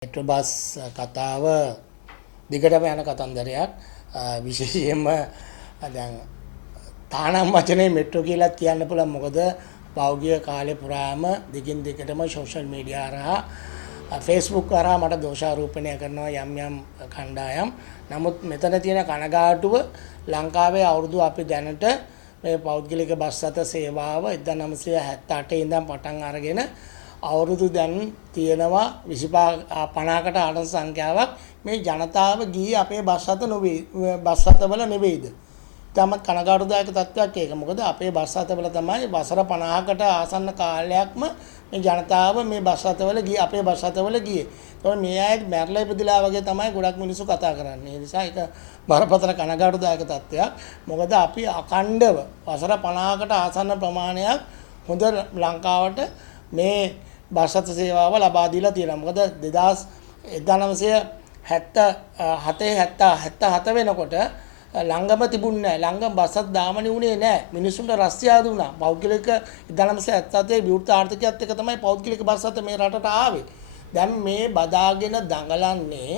මෙට්‍රෝබස් කතාව දිගටම යන කතන්දරයක් විශේෂයෙන්ම දැන් තානම් වචනේ මෙට්‍රෝ කියලා කියන්න පුළුවන් මොකද පෞද්ගලික කාලේ පුරාම දිගින් දිගටම සෝෂල් මීඩියා හරහා Facebook හරහා මට දෝෂාරෝපණය කරනවා යම් කණ්ඩායම්. නමුත් මෙතන තියෙන කනගාටුව ලංකාවේ අවුරුදු අපි දැනට මේ පෞද්ගලික බස් රථ සේවාව 1978 ඉඳන් පටන් අරගෙන අවුරුදු දැන් තියෙනවා 50කට ආසන්න සංඛ්‍යාවක් මේ ජනතාව ගියේ අපේ බස් රථවල නෙවෙයිද? තමත් කනගාටුදායක තත්ත්වයක් ඒක. මොකද අපේ බස් රථවල තමයි වසර 50කට ආසන්න කාලයක්ම මේ ජනතාව මේ බස් රථවල ගියේ අපේ බස් රථවල ගියේ. ඒතකොට මේ අය මැරලා ඉපදිලා වගේ තමයි ගොඩක් මිනිස්සු කතා කරන්නේ. ඒ නිසා ඒක බරපතල කනගාටුදායක තත්ත්වයක්. මොකද අපි අඛණ්ඩව වසර 50කට ආසන්න ප්‍රමාණයක් හොඳ ලංකාවට මේ බස් රථ සේවාව ලබා දීලා තියෙනවා. මොකද 1977 වෙනකොට ලංගම තිබුණේ නැහැ. ලංගම බස් රථ දාමනි උනේ නැහැ. මිනිස්සුන්ට රස්තියාදු වුණා. පෞද්ගලික 1977 විවෘත ආර්ථිකයත් එක්ක තමයි පෞද්ගලික බස් රථ මේ රටට ආවේ. දැන් මේ බදාගෙන දඟලන්නේ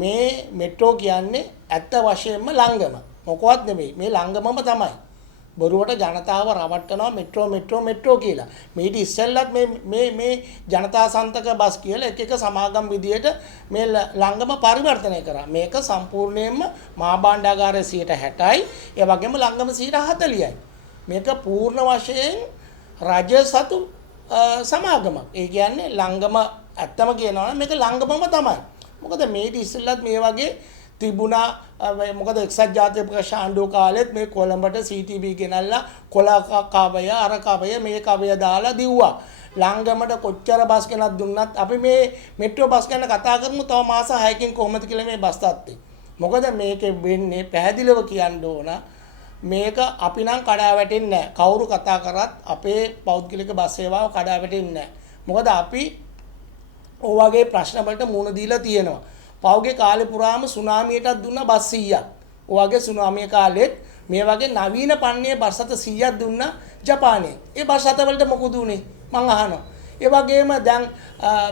මේ මෙට්‍රෝ කියන්නේ ඇත්ත වශයෙන්ම ලංගම. මොකවත් නෙමෙයි. මේ ලංගමම තමයි. බොරුවට ජනතාව රවට්ටනවා මෙට්‍රෝ කියලා. මේක ඉස්සෙල්ලත් මේ ජනතා සන්තක බස් කියලා එක සමාගම් විදියට මේ ලංගම පරිවර්තනය කරා. මේක සම්පූර්ණයෙන්ම මහා භාණ්ඩාගාරයේ 60%යි, ඒ වගේම ලංගම 40%යි. මේක පූර්ණ වශයෙන් රාජ්‍ය සතු සමාගමක්. ඒ කියන්නේ ලංගම ඇත්තම කියනවා නම් මේක ලංගමම තමයි. මොකද මේක ඉස්සෙල්ලත් මේ වගේ තිබුණා. මොකද එක්සත් ජාතික ප්‍රකාශ ආණ්ඩුව කාලෙත් මේ කොළඹට CTB ගෙනල්ලා කොළ කවය අර කවය මේ කවය දාලා දිව්වා. ලංගමට කොච්චර බස් ගෙනත් දුන්නත් අපි මේ මෙට්‍රෝ බස් ගැන කතා කරමු තව මාස 6කින් කොහොමද කියලා මේ බස් තත්ත්වේ. මොකද මේකේ වෙන්නේ පැහැදිලිව කියන්න ඕන මේක අපි නම් කඩා වැටෙන්නේ නැහැ. කවුරු කතා කරත් අපේ පෞද්ගලික බස් සේවාව කඩා වැටෙන්නේ නැහැ. මොකද අපි ඔය වගේ ප්‍රශ්න වලට මුහුණ දීලා තියෙනවා. පෞගේ කාලේ පුරාම සුනාමියටත් දුන්නා බස් 100ක්. ඔයගේ සුනාමිය කාලෙත් මේ වගේ නවීන පන්නේ බස් රථ 100ක් දුන්නා ජපානයේ. ඒ බස් රථ වලට මොකද උනේ? මං අහනවා. ඒ වගේම දැන්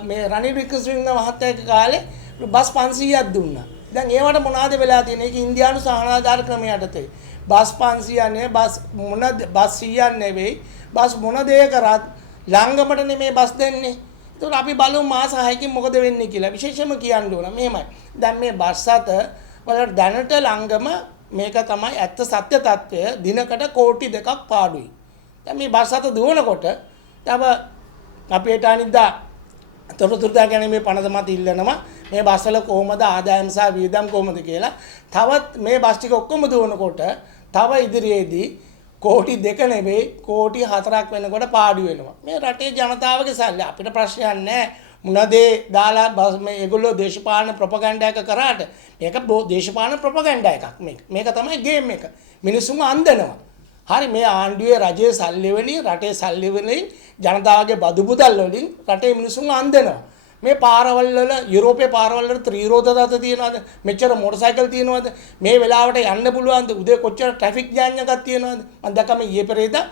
මේ රනිල් වික්‍රමසිංහ මහත්තයාගේ කාලේ බස් 500ක් දුන්නා. දැන් ඒවට මොනවද වෙලා තියෙන්නේ? ඒක ඉන්දියානු සහනාධාර ක්‍රමය යටතේ. බස් 500 නේ බස් 100ක් නෙවෙයි. බස් මොන දේ කරත් ලංගමට නෙමේ බස් දෙන්නේ. ඒතකොට අපි බලමු මාස 6කින් මොකද වෙන්නේ කියලා. විශේෂයෙන්ම කියන්න ඕන මෙහෙමයි. දැන් මේ බස් රථ වල දැනට ලංගම මේක තමයි ඇත්ත සත්‍ය తত্ত্বය දිනකට කෝටි 2ක් පාඩුයි. දැන් මේ බස් රථ දුවනකොට තව අපේට අනිද්දා තොරතුරු දාගෙන මේ පනත මත ඉල්ලනවා මේ බස් වල කොහොමද ආදායම් සහ වියදම් කොහොමද කියලා. තවත් මේ බස් ටික ඔක්කොම දුවනකොට තව ඉදිරියේදී කෝටි 2 නෙවෙයි කෝටි 4ක් වෙනකොට පාඩු වෙනවා. මේ රටේ ජනතාවගේ සල්ලි අපිට ප්‍රශ්නයක් නැහැ. මුණදේ දාලා මේ ඒගොල්ලෝ දේශපාලන ප්‍රොපගන්ඩා එක කරාට මේක දේශපාලන ප්‍රොපගන්ඩා එකක්. මේක තමයි ගේම් එක. මිනිස්සුන්ව අන්දනවා. හරි මේ ආණ්ඩුවේ රජයේ සල්ලි වලින් රටේ සල්ලි වලින් ජනතාවගේ බදු මුදල් වලින් රටේ මිනිස්සුන්ව අන්දනවා. මේ පාරවල් වල යුරෝපයේ පාරවල් වල ත්‍රිරෝධ තියෙනවද? මෙච්චර මොටරසයිකල් තියෙනවද? මේ වෙලාවට යන්න පුළුවන්ද? උදේ කොච්චර ට්‍රැෆික් ජෑම් එකක් තියෙනවද? මම දැක්කම ඊයේ පෙරේදා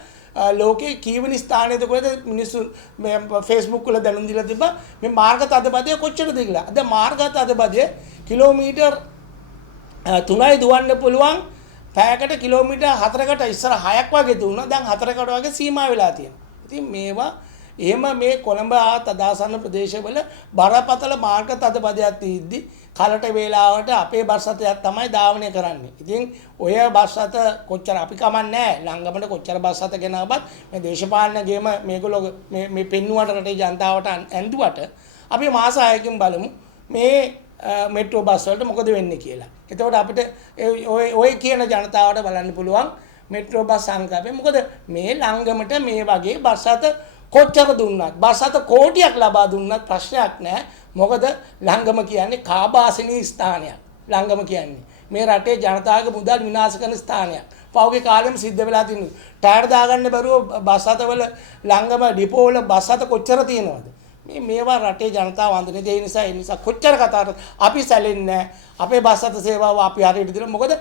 ලෝකේ කීවෙනි ස්ථානයේද කොහෙද මිනිස්සු මේ Facebook වල දැනුම් දීලා තිබ්බා මේ මාර්ග තදබදය කොච්චරද කියලා. අද මාර්ග තදබදය කිලෝමීටර් 3යි දුවන්න පුළුවන්. පැයකට කිලෝමීටර් 4කට ඉස්සර 6ක් වගේ දුන්නා. දැන් 4කට වගේ සීමා වෙලා තියෙනවා. ඉතින් මේවා එහෙම මේ කොළඹ තදාසන්න ප්‍රදේශවල බරපතල මාර්ග තදබදයක් තියෙද්දි කලට වේලාවට අපේ බස් රථයක් තමයි ධාවනය කරන්නේ. ඉතින් ඔය බස් රථ කොච්චර අපි කමන්නේ ලංගමට කොච්චර බස් රථ ගෙනාවත් මේ දේශපාලන ගේම මේගොල්ලෝ මේ පෙන්නුවට රටේ ජනතාවට ඇඳුවට අපි මාස 6කින් බලමු මේ මෙට්‍රෝ බස් වලට මොකද වෙන්නේ කියලා. එතකොට අපිට ඔය කියන ජනතාවට බලන්න පුළුවන් මෙට්‍රෝ බස් සංකල්පය. මොකද මේ ලංගමට මේ වගේ බස් රථ කොච්චර දුන්නත් බස් රථ කෝටියක් ලබා දුන්නත් ප්‍රශ්නයක් නැහැ. මොකද ලංගම කියන්නේ කාබාසිනී ස්ථානයක්. ලංගම කියන්නේ මේ රටේ ජනතාවගේ මුදල් විනාශ කරන ස්ථානයක්. පෞගේ කාලෙම සිද්ධ වෙලා තියෙනවා. ටයර් දාගන්න බැරුව බස් රථවල ලංගම ඩිපෝ වල බස් රථ කොච්චර තියෙනවද? මේවා රටේ ජනතාව වන්දනේ. ඒ නිසා කොච්චර කතාවට අපි සැලෙන්නේ නැහැ. අපේ බස් රථ සේවාව අපි හරියට දෙනවා. මොකද